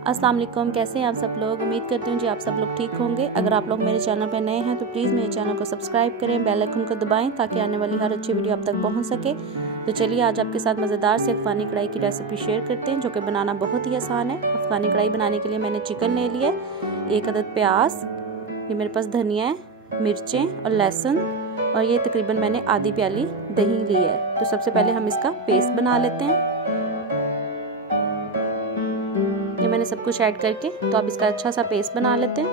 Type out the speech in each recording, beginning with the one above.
अस्सलाम वालेकुम, कैसे हैं आप सब लोग। उम्मीद करती हूँ जी आप सब लोग ठीक होंगे। अगर आप लोग मेरे चैनल पर नए हैं तो प्लीज़ मेरे चैनल को सब्सक्राइब करें, बेल आइकन को दबाएं ताकि आने वाली हर अच्छी वीडियो आप तक पहुँच सके। तो चलिए आज आपके साथ मज़ेदार से अफ़गानी कढ़ाई की रेसिपी शेयर करते हैं, जो कि बनाना बहुत ही आसान है। अफ़गानी कढ़ाई बनाने के लिए मैंने चिकन ले लिया, 1 अदद प्याज, ये मेरे पास धनिया है, मिर्चें और लहसुन, और ये तकरीबन मैंने आधी प्याली दही ली है। तो सबसे पहले हम इसका पेस्ट बना लेते हैं। ये मैंने सब कुछ ऐड करके तो अब इसका अच्छा सा पेस्ट बना लेते हैं।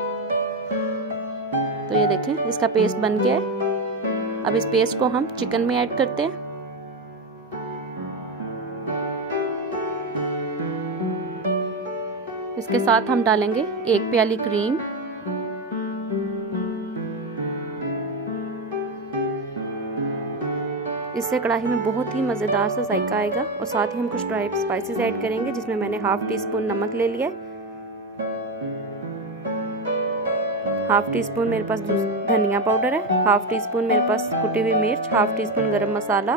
तो ये देखें इसका पेस्ट बन गया है। अब इस पेस्ट को हम चिकन में ऐड करते हैं। इसके साथ हम डालेंगे 1 प्याली क्रीम, इससे कढ़ाई में बहुत ही मज़ेदार सा जायका आएगा। और साथ ही हम कुछ ड्राई स्पाइसेस ऐड करेंगे, जिसमें मैंने 1/2 टीस्पून नमक ले लिया, 1/2 टीस्पून मेरे पास धनिया पाउडर है, 1/2 टीस्पून मेरे पास कुटी हुई मिर्च, 1/2 टीस्पून गरम मसाला,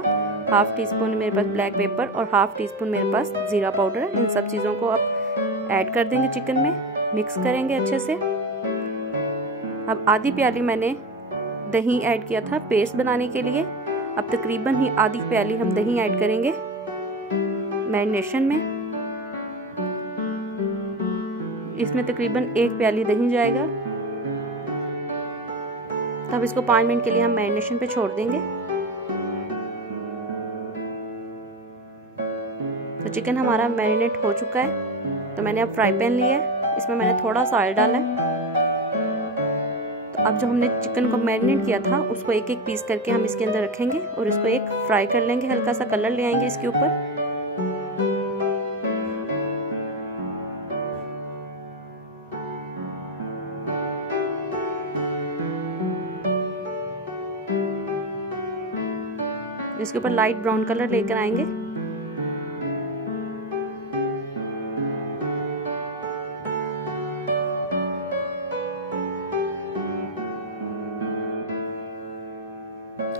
1/2 टीस्पून मेरे पास ब्लैक पेपर और 1/2 टीस्पून मेरे पास जीरा पाउडर है। इन सब चीज़ों को अब ऐड कर देंगे चिकन में, मिक्स करेंगे अच्छे से। अब आधी प्याली मैंने दही ऐड किया था पेस्ट बनाने के लिए। अब तकरीबन ही आधी प्याली हम दही ऐड करेंगे मैरिनेशन में। इसमें तकरीबन 1 प्याली दही जाएगा। तब इसको 5 मिनट के लिए हम मैरिनेशन पे छोड़ देंगे। तो चिकन हमारा मैरिनेट हो चुका है। तो मैंने अब फ्राई पैन लिया है, इसमें मैंने थोड़ा सा ऑयल डाला है। अब जो हमने चिकन को मैरिनेट किया था उसको एक एक पीस करके हम इसके अंदर रखेंगे और इसको एक फ्राई कर लेंगे। हल्का सा कलर ले आएंगे इसके ऊपर। इसके ऊपर लाइट ब्राउन कलर लेकर आएंगे।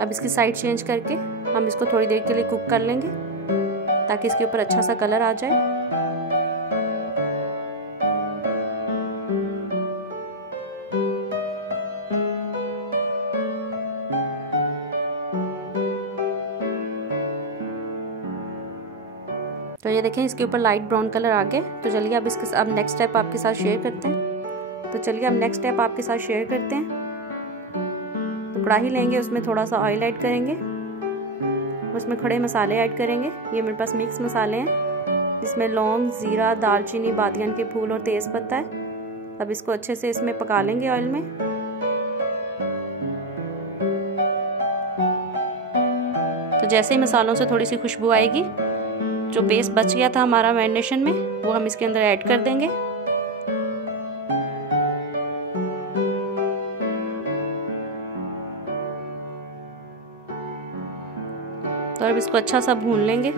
अब इसकी साइड चेंज करके हम इसको थोड़ी देर के लिए कुक कर लेंगे ताकि इसके ऊपर अच्छा सा कलर आ जाए। तो ये देखें इसके ऊपर लाइट ब्राउन कलर आ गए। तो चलिए अब नेक्स्ट स्टेप आपके साथ शेयर करते हैं। कढ़ाई लेंगे, उसमें थोड़ा सा ऑयल ऐड करेंगे, उसमें खड़े मसाले ऐड करेंगे। ये मेरे पास मिक्स मसाले हैं, जिसमें लौंग, जीरा, दालचीनी, बादियान के फूल और तेज पत्ता है। अब इसको अच्छे से इसमें पका लेंगे ऑयल में। तो जैसे ही मसालों से थोड़ी सी खुशबू आएगी, जो पेस्ट बच गया था हमारा मैरिनेशन में, वो हम इसके अंदर ऐड कर देंगे। तो अब इसको अच्छा सा भून लेंगे।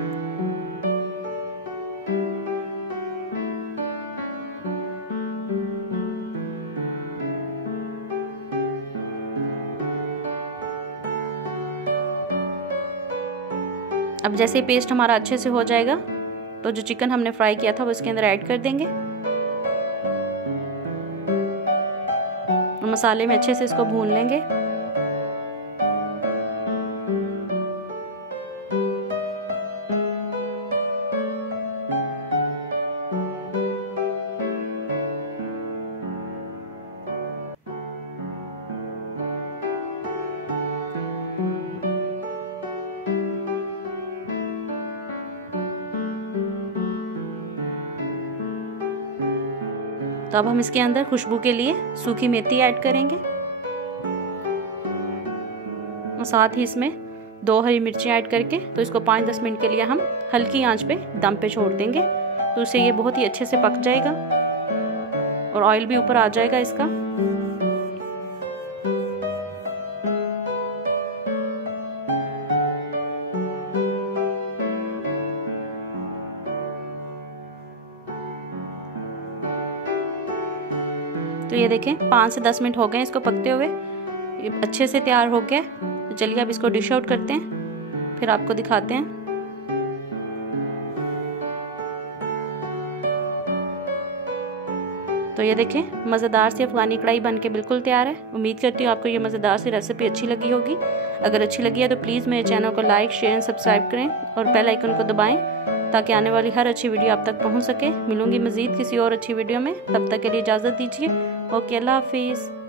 अब जैसे पेस्ट हमारा अच्छे से हो जाएगा तो जो चिकन हमने फ्राई किया था वो इसके अंदर ऐड कर देंगे। मसाले में अच्छे से इसको भून लेंगे। तो अब हम इसके अंदर खुशबू के लिए सूखी मेथी ऐड करेंगे और साथ ही इसमें 2 हरी मिर्ची ऐड करके तो इसको 5-10 मिनट के लिए हम हल्की आंच पे दम पे छोड़ देंगे। तो उससे ये बहुत ही अच्छे से पक जाएगा और ऑयल भी ऊपर आ जाएगा इसका। तो ये देखें 5 से 10 मिनट हो गए इसको पकते हुए, ये अच्छे से तैयार हो गया। तो चलिए अब इसको डिश आउट करते हैं, फिर आपको दिखाते हैं। तो ये देखें मज़ेदार सी अफ़गानी कढ़ाई बन के बिल्कुल तैयार है। उम्मीद करती हूँ आपको ये मज़ेदार सी रेसिपी अच्छी लगी होगी। अगर अच्छी लगी है तो प्लीज़ मेरे चैनल को लाइक, शेयर एंड सब्सक्राइब करें और बेल आइकन को दबाएं ताकि आने वाली हर अच्छी वीडियो आप तक पहुँच सके। मिलूंगी मज़ीद किसी और अच्छी वीडियो में, तब तक के लिए इजाज़त दीजिए। ओके, अल्लाह हाफिज़।